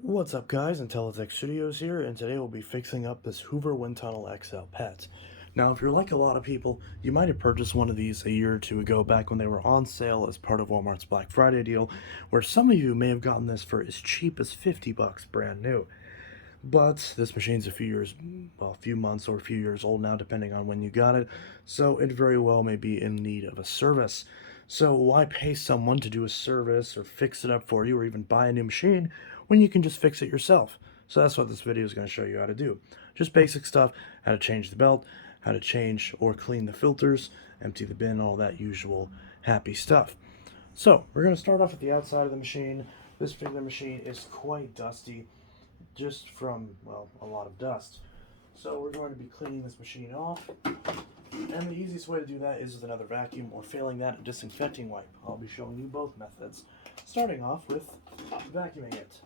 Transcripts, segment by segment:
What's up guys, Intellitech Studios here, and today we'll be fixing up this Hoover WindTunnel XL pet. Now if you're like a lot of people, you might have purchased one of these a year or two ago back when they were on sale as part of Walmart's Black Friday deal, where some of you may have gotten this for as cheap as 50 bucks brand new. But this machine's a few months or a few years old now depending on when you got it, so it very well may be in need of a service. So why pay someone to do a service or fix it up for you or even buy a new machine when you can just fix it yourself? So that's what this video is going to show you how to do. Just basic stuff, how to change the belt, how to change or clean the filters, empty the bin, all that usual happy stuff. So we're going to start off at the outside of the machine. This particular machine is quite dusty, just from, well, a lot of dust. So we're going to be cleaning this machine off. And the easiest way to do that is with another vacuum, or failing that, a disinfecting wipe. I'll be showing you both methods, starting off with vacuuming it.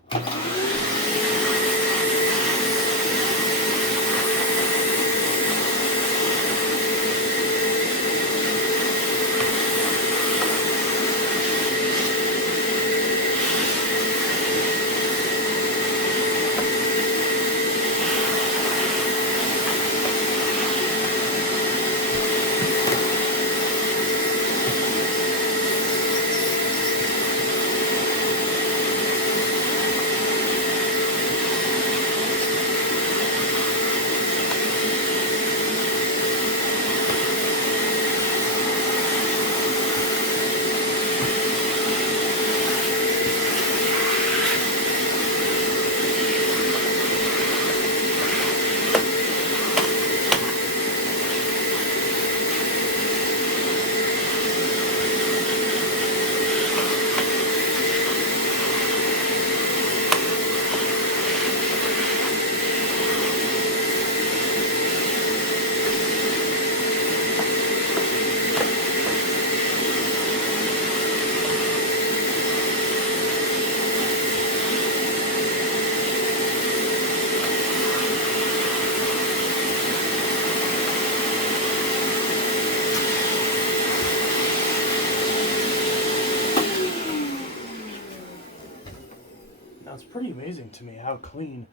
Now it's pretty amazing to me how clean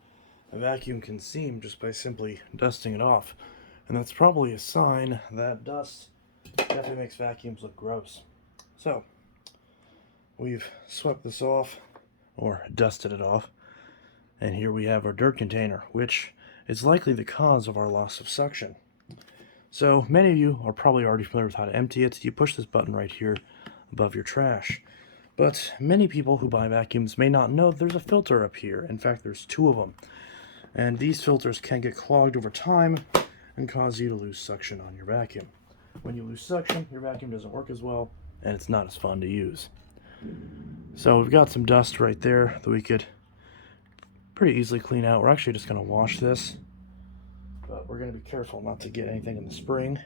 a vacuum can seem just by simply dusting it off. And that's probably a sign that dust definitely makes vacuums look gross. So, we've swept this off, or dusted it off, and here we have our dirt container, which is likely the cause of our loss of suction. So, many of you are probably already familiar with how to empty it. You push this button right here above your trash. But many people who buy vacuums may not know there's a filter up here. In fact, there's two of them. And these filters can get clogged over time and cause you to lose suction on your vacuum. When you lose suction, your vacuum doesn't work as well, and it's not as fun to use. So we've got some dust right there that we could pretty easily clean out. We're actually just going to wash this, but we're going to be careful not to get anything in the spring.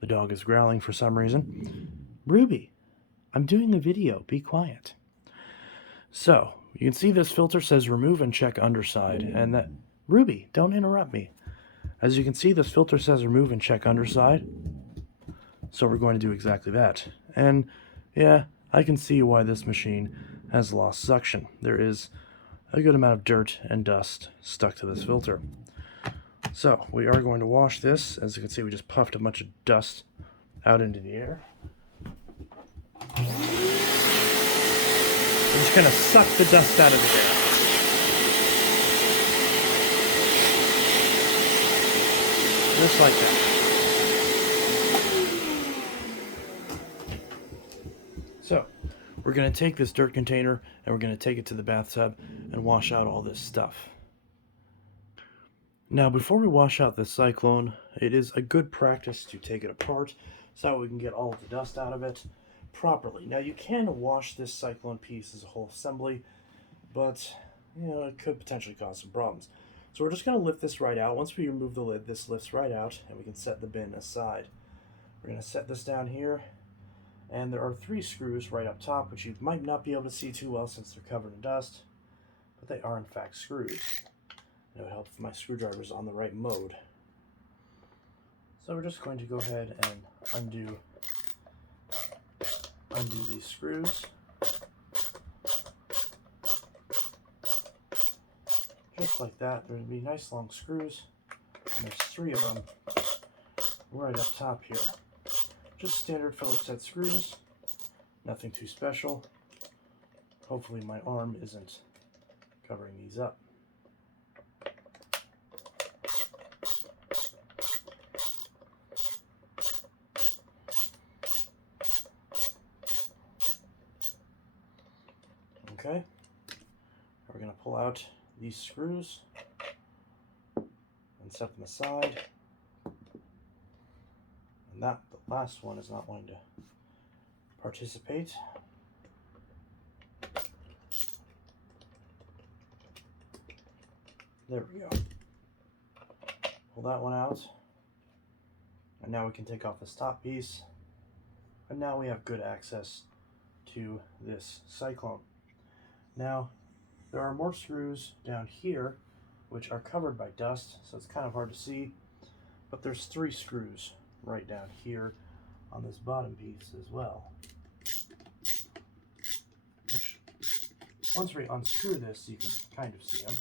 The dog is growling for some reason. Ruby, I'm doing a video, be quiet. So, you can see this filter says remove and check underside, and that, Ruby, don't interrupt me. As you can see, this filter says remove and check underside, so we're going to do exactly that. And yeah, I can see why this machine has lost suction. There is a good amount of dirt and dust stuck to this filter. So, we are going to wash this. As you can see, we just puffed a bunch of dust out into the air. I'm just going to suck the dust out of the air. Just like that. So, we're going to take this dirt container and we're going to take it to the bathtub and wash out all this stuff. Now, before we wash out this cyclone, it is a good practice to take it apart so that we can get all of the dust out of it properly. Now, you can wash this cyclone piece as a whole assembly, but it could potentially cause some problems. So we're just going to lift this right out. Once we remove the lid, this lifts right out, and we can set the bin aside. We're going to set this down here, and there are 3 screws right up top, which you might not be able to see too well since they're covered in dust, but they are in fact screws. It would help if my screwdriver's on the right mode. So we're just going to go ahead and undo these screws. just like that. There'll be nice long screws, and there's 3 of them right up top here. Just standard Phillips head screws, nothing too special. Hopefully my arm isn't covering these up. Okay, we're going to pull out these screws and set them aside. And that, the last one, is not going to participate. There we go. Pull that one out. And now we can take off this top piece. And now we have good access to this cyclone. Now, there are more screws down here which are covered by dust, so it's kind of hard to see, but there's 3 screws right down here on this bottom piece as well. Which, once we unscrew this, you can kind of see them.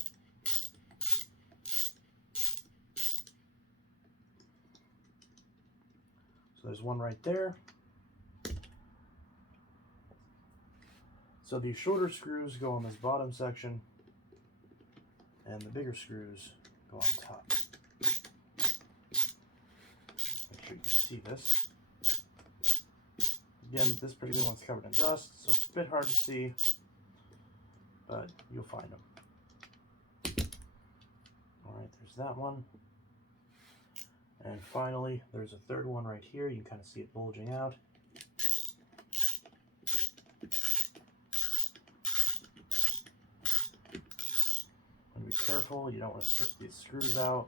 So there's one right there. So the shorter screws go on this bottom section, and the bigger screws go on top. Make sure you can see this. Again, this particular one's covered in dust, so it's a bit hard to see, but you'll find them. Alright, there's that one. And finally, there's a 3rd one right here. You can kind of see it bulging out. Be careful, you don't want to strip these screws out.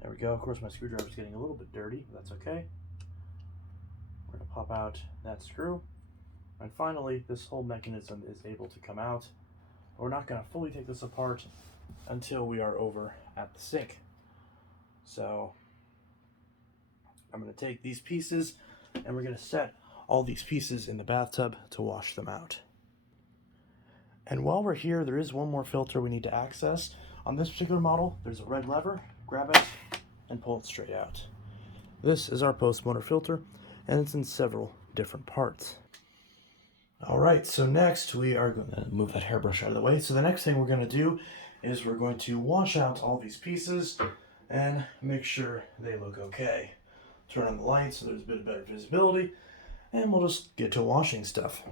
There we go. Of course, my screwdriver is getting a little bit dirty, but that's okay. We're going to pop out that screw. And finally, this whole mechanism is able to come out. We're not going to fully take this apart until we are over at the sink. So I'm going to take these pieces and we're going to set all these pieces in the bathtub to wash them out. And while we're here, there is one more filter we need to access. On this particular model, there's a red lever. Grab it and pull it straight out. This is our post-motor filter, and it's in several different parts. Alright, so next we are going to move that hairbrush out of the way. So the next thing we're going to do is we're going to wash out all these pieces and make sure they look okay. Turn on the light so there's a bit better visibility, and we'll just get to washing stuff.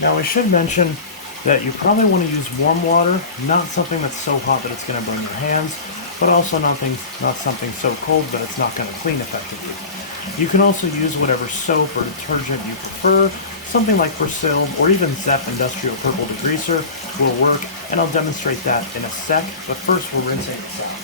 Now I should mention that you probably want to use warm water, not something that's so hot that it's going to burn your hands, but also not something so cold that it's not going to clean effectively. You can also use whatever soap or detergent you prefer. Something like Persil or even Zep Industrial Purple Degreaser will work, and I'll demonstrate that in a sec, but first we're rinsing this out.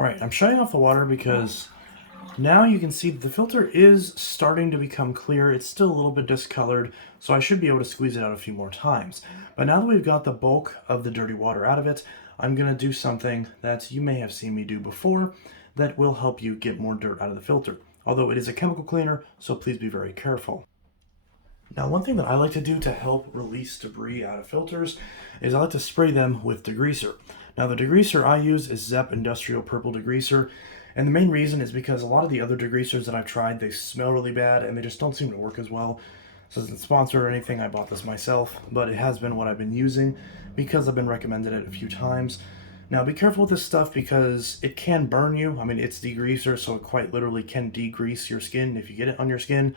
Alright, I'm shutting off the water because now you can see that the filter is starting to become clear. It's still a little bit discolored, so I should be able to squeeze it out a few more times. But now that we've got the bulk of the dirty water out of it, I'm going to do something that you may have seen me do before that will help you get more dirt out of the filter. Although it is a chemical cleaner, so please be very careful. Now, one thing that I like to do to help release debris out of filters is I like to spray them with degreaser. Now, the degreaser I use is Zepp Industrial Purple Degreaser, and the main reason is because a lot of the other degreasers that I've tried, they smell really bad and they just don't seem to work as well. So it's not sponsored or anything, I bought this myself, but it has been what I've been using because I've been recommended it a few times. Now, be careful with this stuff because it can burn you. I mean, it's degreaser, so it quite literally can degrease your skin if you get it on your skin,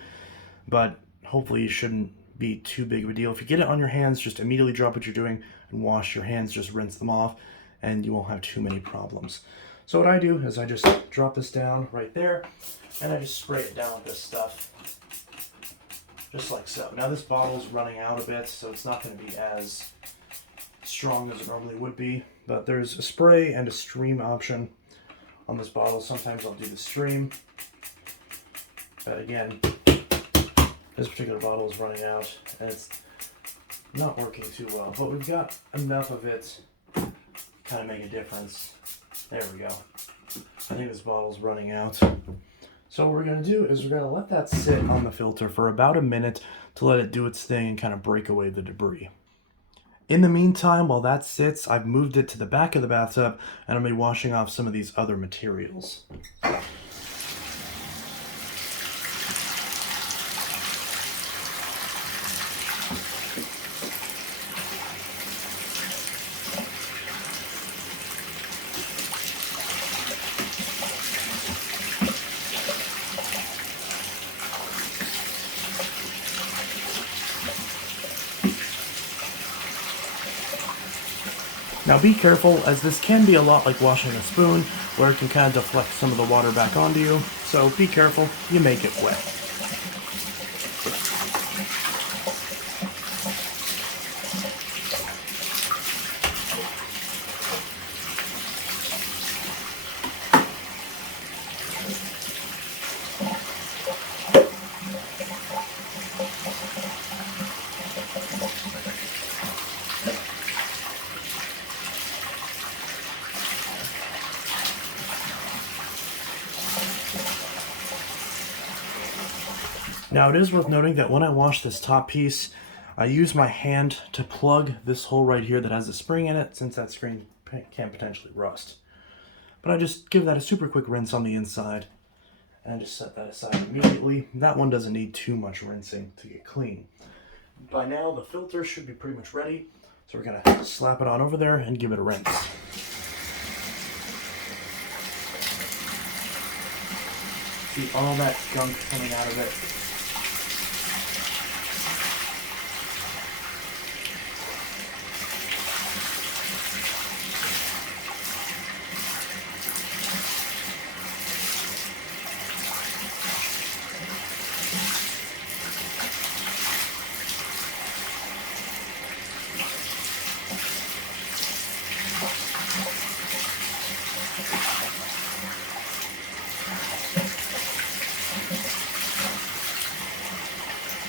but hopefully it shouldn't be too big of a deal. If you get it on your hands, just immediately drop what you're doing and wash your hands, just rinse them off, and you won't have too many problems. So what I do is I just drop this down right there, and I just spray it down with this stuff, just like so. Now this bottle's running out a bit, so it's not going to be as strong as it normally would be, but there's a spray and a stream option on this bottle. Sometimes I'll do the stream, but again, this particular bottle is running out, and it's not working too well, but we've got enough of it to kind of make a difference. There we go. I think this bottle's running out. So what we're going to do is we're going to let that sit on the filter for about a minute to let it do its thing and kind of break away the debris. In the meantime, while that sits, I've moved it to the back of the bathtub, and I'll be washing off some of these other materials. Now be careful, as this can be a lot like washing a spoon, where it can kind of deflect some of the water back onto you, so be careful, you may get wet. Now it is worth noting that when I wash this top piece, I use my hand to plug this hole right here that has a spring in it, since that spring can potentially rust. But I just give that a super quick rinse on the inside and just set that aside immediately. That one doesn't need too much rinsing to get clean. By now the filter should be pretty much ready, so we're gonna slap it on over there and give it a rinse. See all that gunk coming out of it.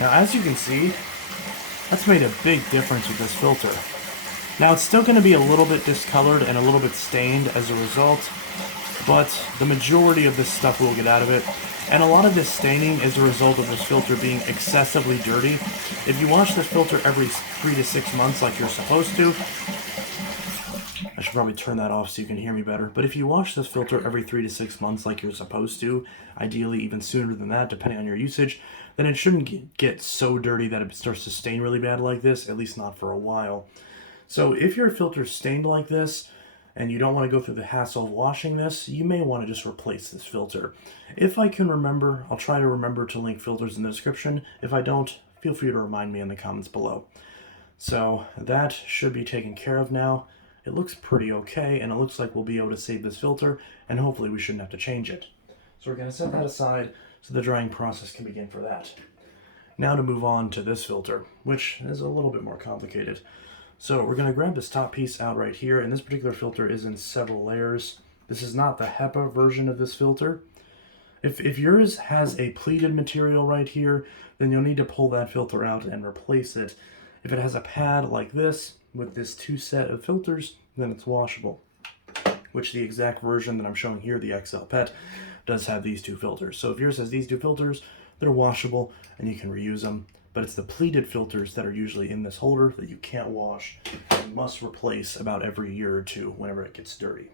Now, as you can see, that's made a big difference with this filter. Now, it's still going to be a little bit discolored and a little bit stained as a result, but the majority of this stuff will get out of it. And a lot of this staining is a result of this filter being excessively dirty. If you wash this filter every 3 to 6 months like you're supposed to, I should probably turn that off so you can hear me better. But if you wash this filter every 3 to 6 months like you're supposed to, ideally even sooner than that, depending on your usage, then it shouldn't get so dirty that it starts to stain really bad like this, at least not for a while. So if your filter's stained like this, and you don't want to go through the hassle of washing this, you may want to just replace this filter. If I can remember, I'll try to remember to link filters in the description. If I don't, feel free to remind me in the comments below. So that should be taken care of now. It looks pretty okay, and it looks like we'll be able to save this filter, and hopefully we shouldn't have to change it. So we're going to set that aside so the drying process can begin for that. Now to move on to this filter, which is a little bit more complicated. So we're going to grab this top piece out right here, and this particular filter is in several layers. This is not the HEPA version of this filter. If yours has a pleated material right here, then you'll need to pull that filter out and replace it. If it has a pad like this with this 2 set of filters, then it's washable. Which the exact version that I'm showing here, the XL PET, does have these 2 filters. So if yours has these 2 filters, they're washable and you can reuse them. But it's the pleated filters that are usually in this holder that you can't wash and must replace about every year or 2 whenever it gets dirty.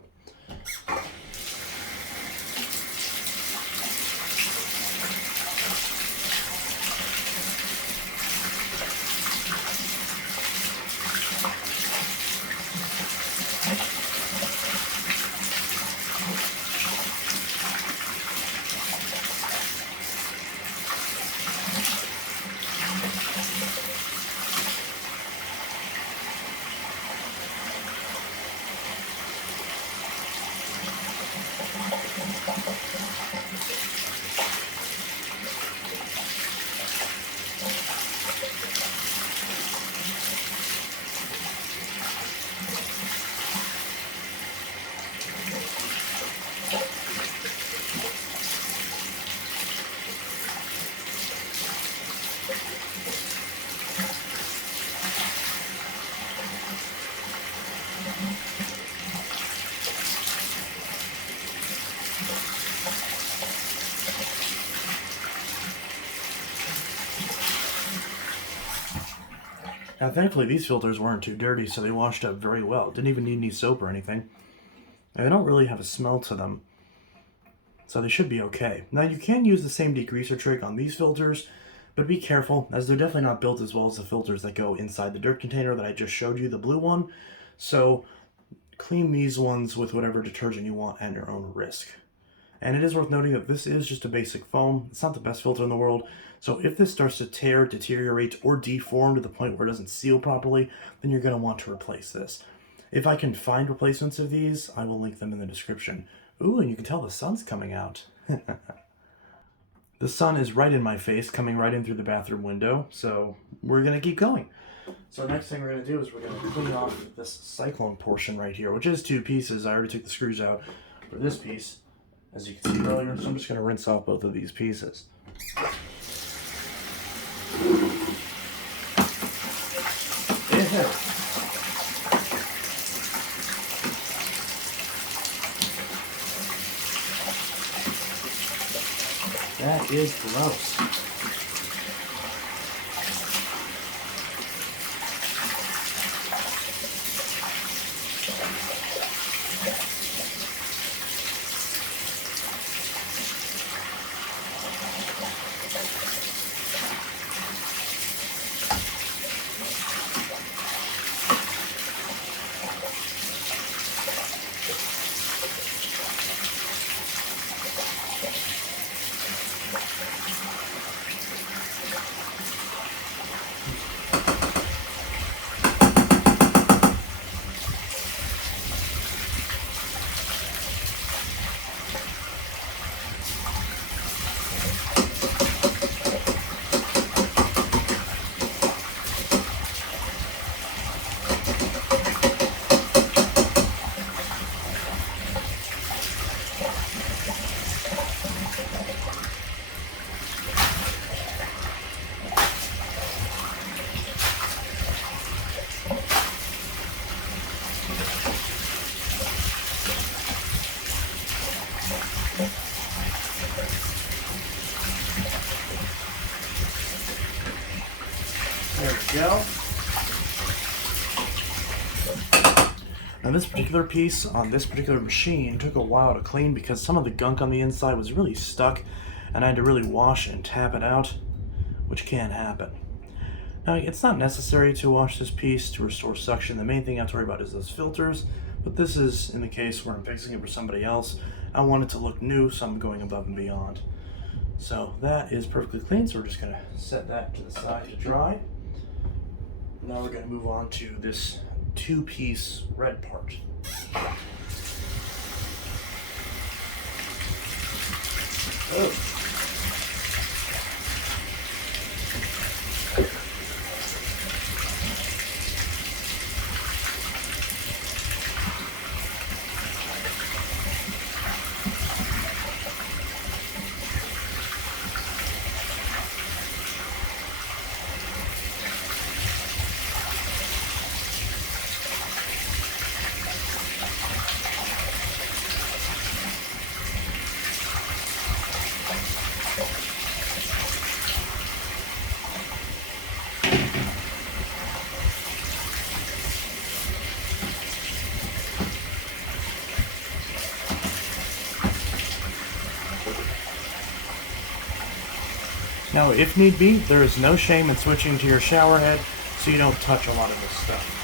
Now thankfully these filters weren't too dirty, so they washed up very well. Didn't even need any soap or anything. And they don't really have a smell to them, so they should be okay. Now you can use the same degreaser trick on these filters, but be careful, as they're definitely not built as well as the filters that go inside the dirt container that I just showed you, the blue one. So clean these ones with whatever detergent you want at your own risk. And it is worth noting that this is just a basic foam. It's not the best filter in the world. So if this starts to tear, deteriorate, or deform to the point where it doesn't seal properly, then you're going to want to replace this. If I can find replacements of these, I will link them in the description. Ooh, and you can tell the sun's coming out. The sun is right in my face, coming right in through the bathroom window, so we're going to keep going. So next thing we're going to do is we're going to clean off this cyclone portion right here, which is 2 pieces. I already took the screws out for this piece, as you can see earlier, so I'm just going to rinse off both of these pieces. That is gross. There we go. Now this particular piece on this particular machine took a while to clean because some of the gunk on the inside was really stuck and I had to really wash and tap it out, which can happen. Now it's not necessary to wash this piece to restore suction. The main thing I have to worry about is those filters, but this is in the case where I'm fixing it for somebody else. I want it to look new, so I'm going above and beyond. So that is perfectly clean, so we're just going to set that to the side to dry. Now we're going to move on to this 2-piece red part. Oh. Now, if need be, there is no shame in switching to your shower head so you don't touch a lot of this stuff.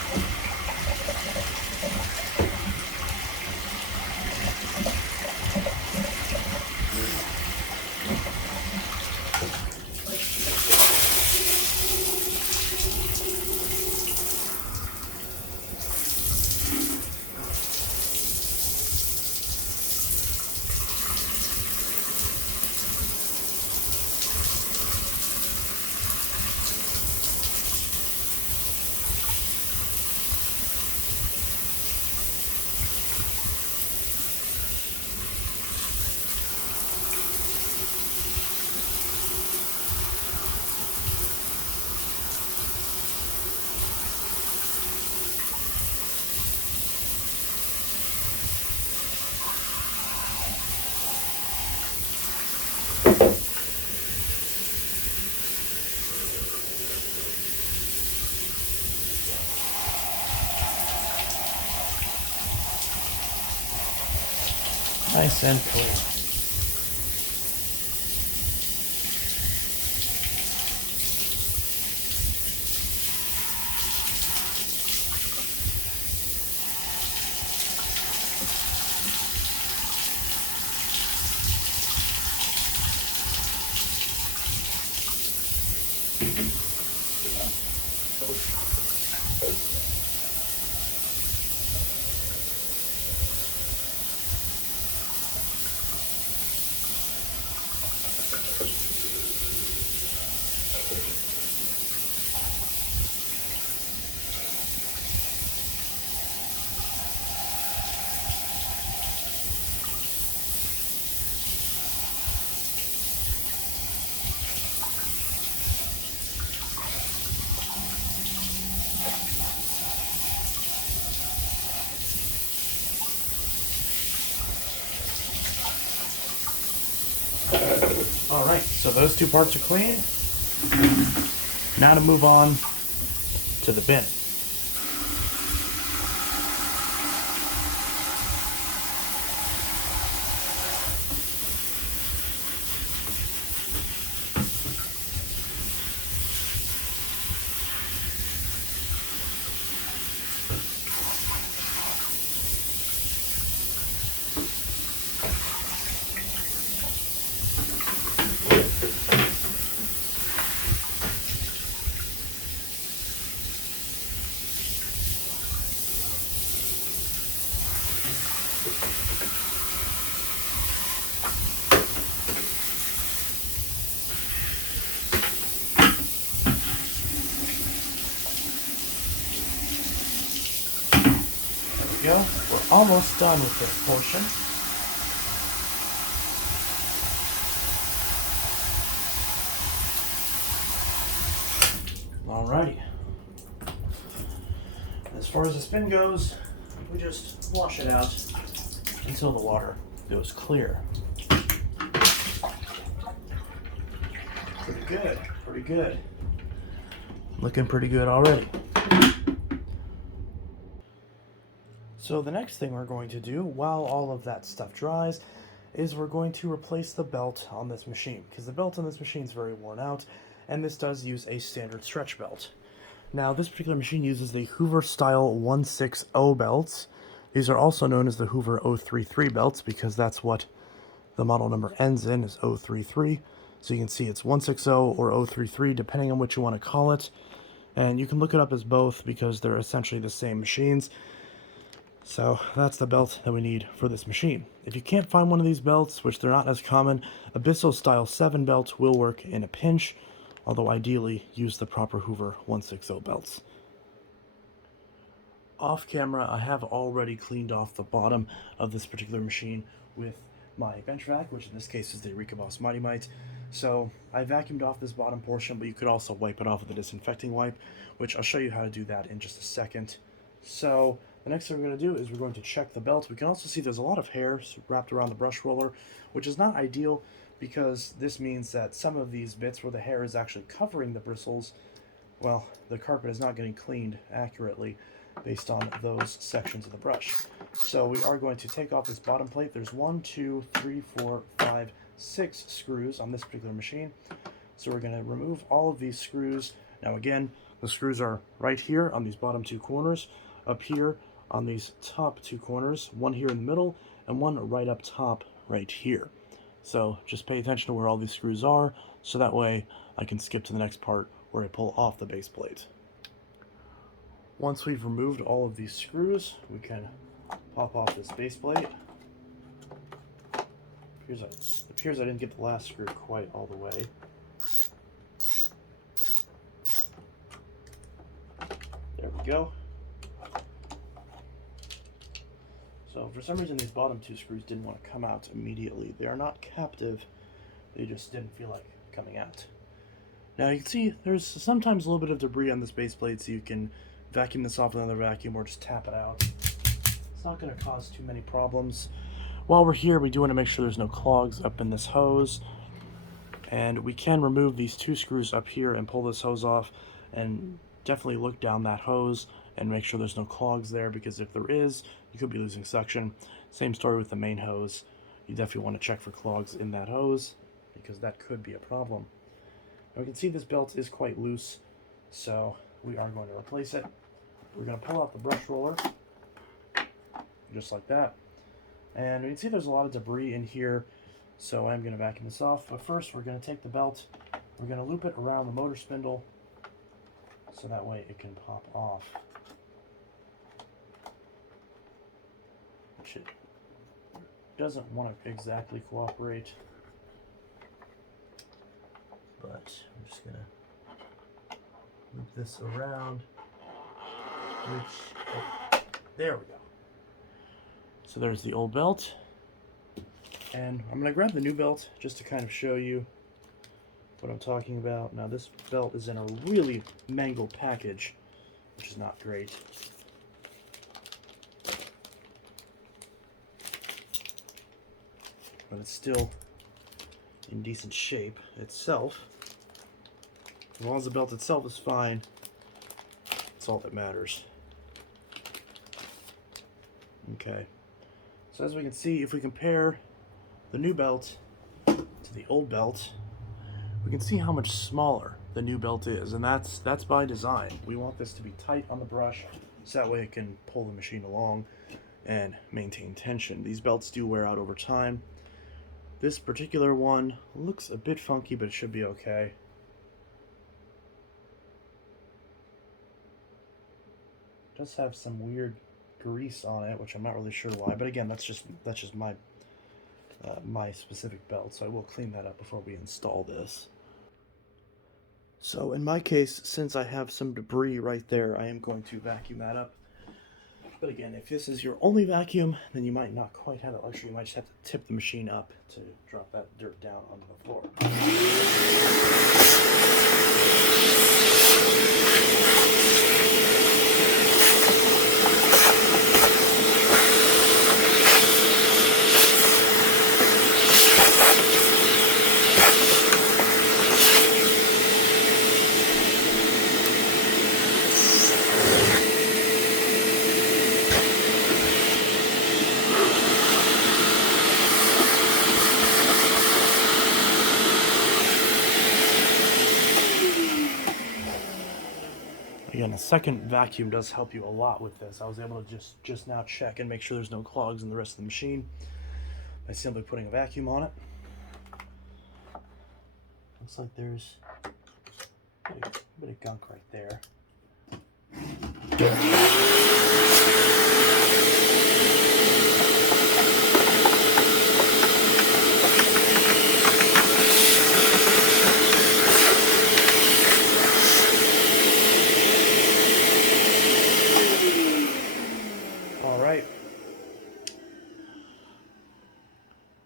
Nice and clean. Alright, so those two parts are clean. Now to move on to the bin. Go. We're almost done with this portion. Alrighty. As far as the spin goes, we just wash it out until the water goes clear. Pretty good, pretty good. Looking pretty good already. So the next thing we're going to do while all of that stuff dries is we're going to replace the belt on this machine, because the belt on this machine is very worn out, and this does use a standard stretch belt. Now this particular machine uses the Hoover style 160 belts. These are also known as the Hoover 033 belts because that's what the model number ends in, is 033. So you can see it's 160 or 033 depending on what you want to call it, and you can look it up as both because they're essentially the same machines. So that's the belt that we need for this machine. If you can't find one of these belts, which they're not as common, a Bissell style 7 belt will work in a pinch, although ideally use the proper Hoover 160 belts. Off camera, I have already cleaned off the bottom of this particular machine with my bench vac, which in this case is the Eureka Boss Mighty Mite. So I vacuumed off this bottom portion, but you could also wipe it off with a disinfecting wipe, which I'll show you how to do that in just a second. So the next thing we're going to do is we're going to check the belt. We can also see there's a lot of hair wrapped around the brush roller, which is not ideal because this means that some of these bits where the hair is actually covering the bristles, well, the carpet is not getting cleaned accurately based on those sections of the brush. So we are going to take off this bottom plate. There's 1, 2, 3, 4, 5, 6 screws on this particular machine. So we're going to remove all of these screws. Now again, the screws are right here on these bottom two corners, up here on these top two corners, one here in the middle, and one right up top right here. So just pay attention to where all these screws are, so that way I can skip to the next part where I pull off the base plate. Once we've removed all of these screws, we can pop off this base plate. It appears I didn't get the last screw quite all the way. There we go. So for some reason these bottom two screws didn't want to come out immediately. They are not captive, they just didn't feel like coming out. Now you can see there's sometimes a little bit of debris on this base plate, so you can vacuum this off with another vacuum or just tap it out. It's not going to cause too many problems. While we're here, we do want to make sure there's no clogs up in this hose. And we can remove these two screws up here and pull this hose off, and definitely look down that hose and make sure there's no clogs there, because if there is, you could be losing suction. Same story with the main hose. You definitely want to check for clogs in that hose, because that could be a problem. Now we can see this belt is quite loose, so we are going to replace it. We're going to pull out the brush roller, just like that. And we can see there's a lot of debris in here, so I'm going to vacuum this off. But first, we're going to take the belt, we're going to loop it around the motor spindle, so that way it can pop off. Which it doesn't want to exactly cooperate, but I'm just going to loop this around, there we go. So there's the old belt, and I'm going to grab the new belt just to kind of show you what I'm talking about. Now this belt is in a really mangled package, which is not great. But it's still in decent shape itself. As long as the belt itself is fine, that's all that matters. Okay, so as we can see, if we compare the new belt to the old belt, we can see how much smaller the new belt is, and that's by design. We want this to be tight on the brush, so that way it can pull the machine along and maintain tension. These belts do wear out over time. This particular one looks a bit funky, but it should be okay. It does have some weird grease on it, which I'm not really sure why, but again, that's just my my specific belt, so I will clean that up before we install this. So in my case, since I have some debris right there, I am going to vacuum that up. But again, if this is your only vacuum, then you might not quite have that luxury. You might just have to tip the machine up to drop that dirt down onto the floor. Again, a second vacuum does help you a lot with this. I was able to just now check and make sure there's no clogs in the rest of the machine by simply putting a vacuum on it. Looks like there's a bit of gunk right there.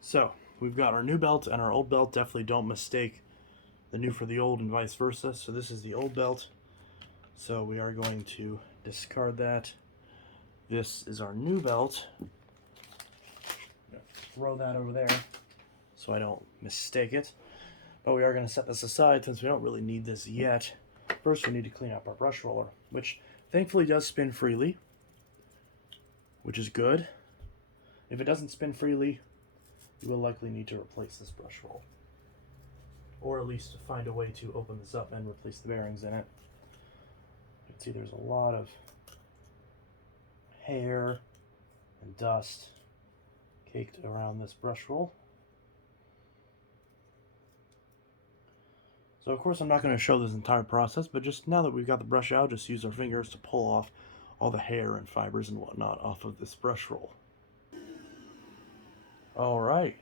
So, we've got our new belt and our old belt. Definitely don't mistake the new for the old and vice versa. So this is the old belt. So we are going to discard that. This is our new belt. Throw that over there so I don't mistake it. But we are going to set this aside since we don't really need this yet. First we need to clean up our brush roller, which thankfully does spin freely, which is good. If it doesn't spin freely, you will likely need to replace this brush roll. or at least find a way to open this up and replace the bearings in it. You can see there's a lot of hair and dust caked around this brush roll. So of course I'm not going to show this entire process, but just now that we've got the brush out, just use our fingers to pull off all the hair and fibers and whatnot off of this brush roll. Alright,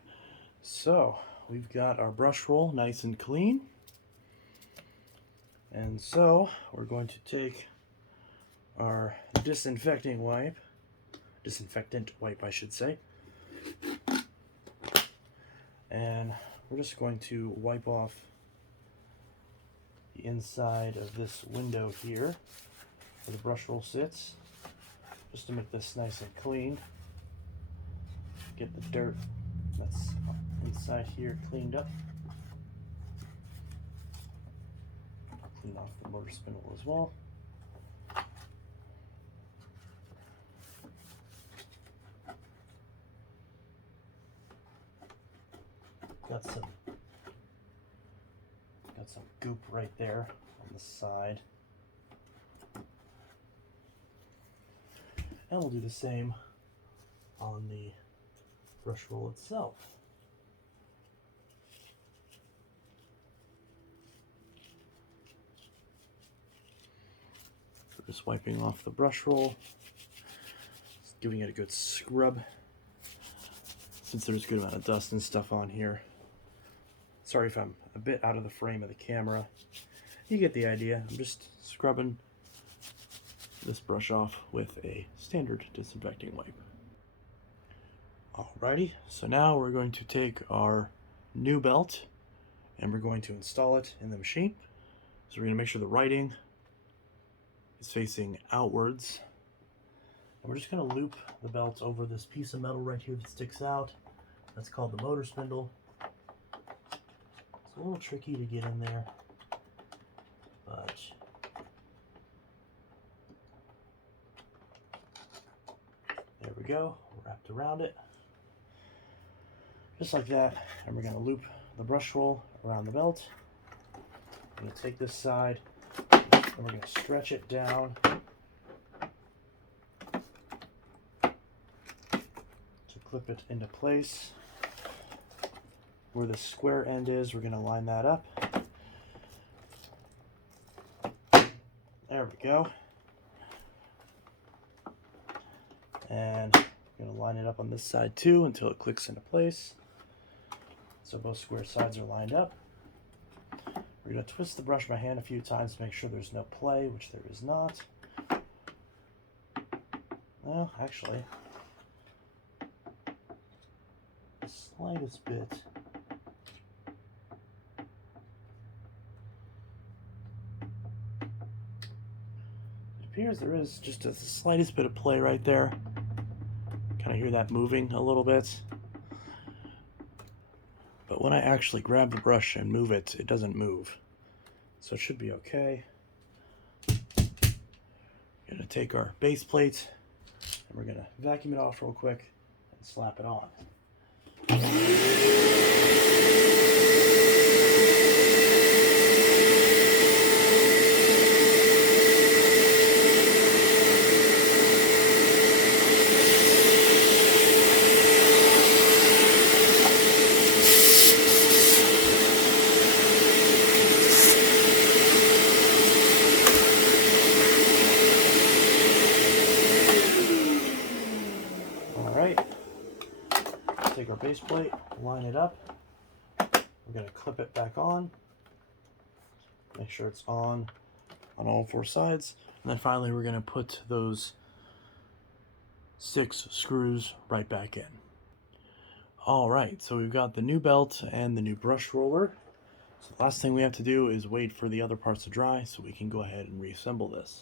so we've got our brush roll nice and clean. And so we're going to take our disinfectant wipe I should say, and we're just going to wipe off the inside of this window here where the brush roll sits, just to make this nice and clean. Get the dirt that's inside here cleaned up. Clean off the motor spindle as well. Got some goop right there on the side. And we'll do the same on the brush roll itself. So just wiping off the brush roll, just giving it a good scrub, since there's a good amount of dust and stuff on here. Sorry if I'm a bit out of the frame of the camera. You get the idea. I'm just scrubbing this brush off with a standard disinfecting wipe. Alrighty, so now we're going to take our new belt and we're going to install it in the machine. So we're going to make sure the writing is facing outwards. And we're just going to loop the belt over this piece of metal right here that sticks out. That's called the motor spindle. It's a little tricky to get in there, but there we go, wrapped around it. Just like that, and we're going to loop the brush roll around the belt. I'm going to take this side, and we're going to stretch it down to clip it into place. Where the square end is, we're going to line that up. There we go. And I'm going to line it up on this side too until it clicks into place. So both square sides are lined up. We're going to twist the brush by hand a few times to make sure there's no play, which there is not. Well, actually, the slightest bit. It appears there is just the slightest bit of play right there. Kind of hear that moving a little bit. But when I actually grab the brush and move it, it doesn't move. So it should be okay. We're going to take our base plate and we're going to vacuum it off real quick and slap it on. Take our base plate, line it up. We're going to clip it back on. Make sure it's on all four sides. And then finally we're going to put those 6 screws right back in. Alright, so we've got the new belt and the new brush roller. So the last thing we have to do is wait for the other parts to dry so we can go ahead and reassemble this.